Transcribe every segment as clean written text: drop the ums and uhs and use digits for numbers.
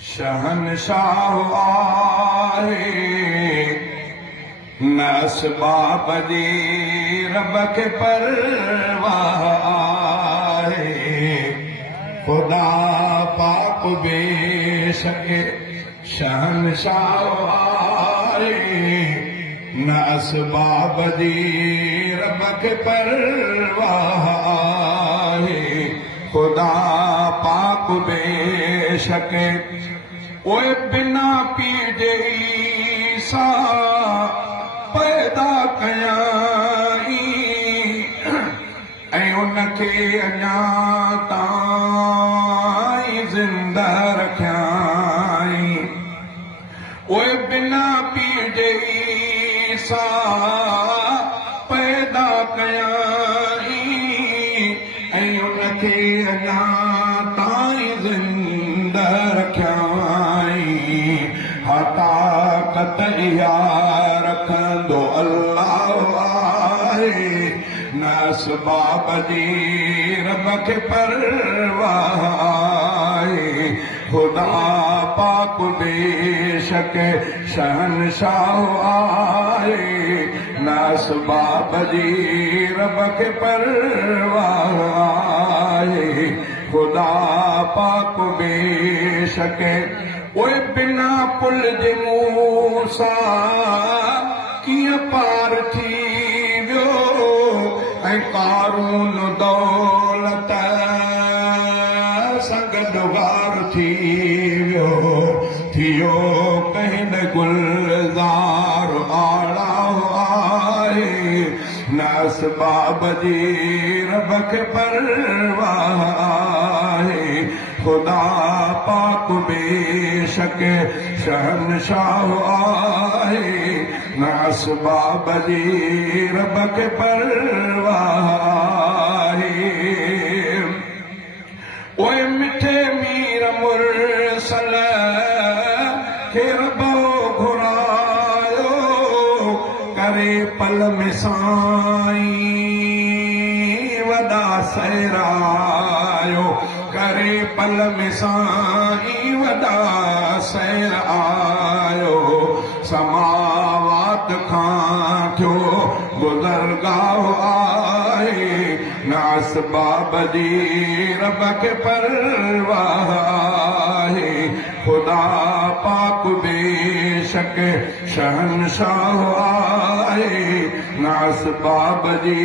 शहनशाह आहे न असबाब जी रब खे परवाह आहे। खुदा पाक बेशक शहनशाह आहे न असबाब जी रब खे परवाह आहे। खुदा पाक बेशक ओए बिना पीर जे ईसा पैदा कयाई ऐं उनखे अञा ताईं ज़िंदा रखियाई। ओए बिना पीर जे ईसा पैदा कयाई ऐं उनखे अञा ताईं ज़िंदा रखियाई। ताक़त इहा रखंदो अल्लाह आहे न असबाब जी रब खे परवाह आहे। खुदा पाक बेशक शहनशाह आहे न असबाब जी रब खे परवाह आहे। खुदा पाक बेशक ओए बिना पुल जे मूसा कीअं पार थी वियो ऐं कारून दौलत सां गॾुगार थी वियो। थियो कंहिं न गुलज़ार आड़ा आहे न असबाब जी रब खे परवाह आहे। खुदा पाक बेशक शहनशाह आहे न असबाब जी रब खे परवाह आहे। ओए मिठे मीर मुरसल खे रब घुरायो करे पल में साईं वॾा सहरायो। करे पल में साईं वॾा सैर आयो। समावात खां थियो गुज़रगाह आहे न असबाब जी रब खे परवाह आहे। खुदा पाक बेशक शहनशाह आहे न असबाब जी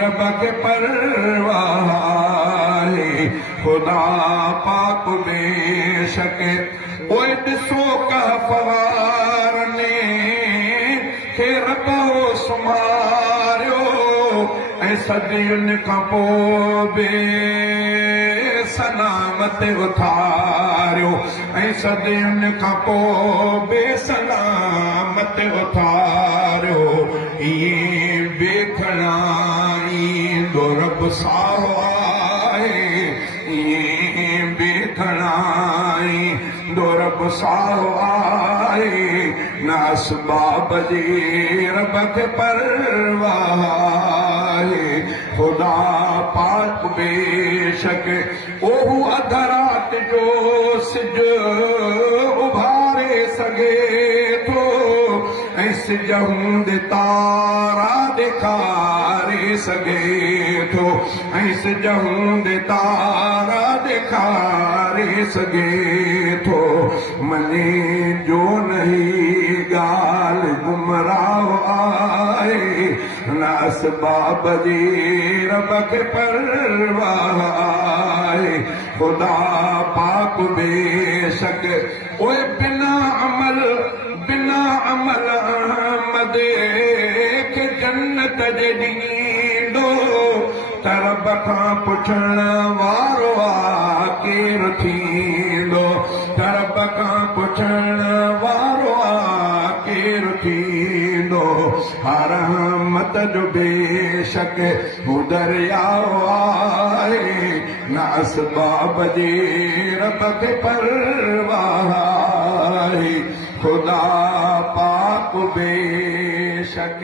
रब खे परवाह आहे। खुदा पाक बेशक ओए ॾिसो कहफ़वारने खे रब सुम्हारियो ऐं सदियुनि खां पोइ बि सलामत उथारियो ऐं सदियुनि खां पोइ बि सलामत उथारियो। ईअं बेखणा ईंदो रब साहो आहे ईअं बेखणा ईंदो रब साहो आहे न असबाब जी रब खे परवाह आहे। खुदा पाक बेशक ओहू अध रात जो सिज उभारे सघे थो ऐं सिज हूंदे तारा ॾेखारे सघे थो ऐं सिज हूंदे तारा ॾेखारे सघे थो। मञे जो नहीं ॻाल्हि गुमराह आहे न असबाब जी रब खे परवाह आहे। खुदा पाक बेशक ओए बिना अमल अहमद खे जन्नत जे ॾींदो त रब खां पुछण वारो आहे केरु थींदो। त रब खां पुछण वारो आहे केरु थींदो। हर रहमत जो बेशक हू दरियाओ आहे न असबाब जी रब खे परवाह आहे। खुदा पाक बेशक